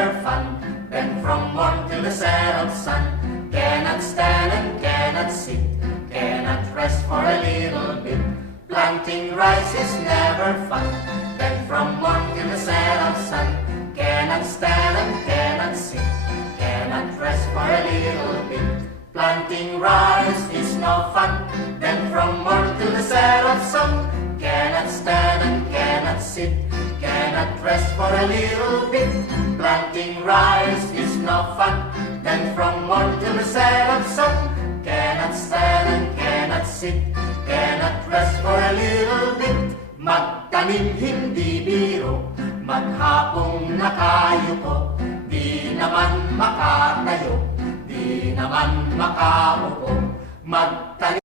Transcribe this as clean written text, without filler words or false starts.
never fun. Then from morn till the set of sun, cannot stand and cannot sit, cannot rest for a little bit. Planting rice is never fun. Then from morn till the set of sun, cannot stand and cannot sit, cannot rest for a little bit. Planting rice is no fun. Then from morn till the set of sun, cannot stand and cannot sit, cannot rest for a little bit. Planting rice is no fun. Then from morn till the set of sun, cannot stand and cannot sit, cannot rest for a little bit. Magtanim hindi biro, maghapong nakayuko, di naman makatayo, di naman makaupo. Magtanim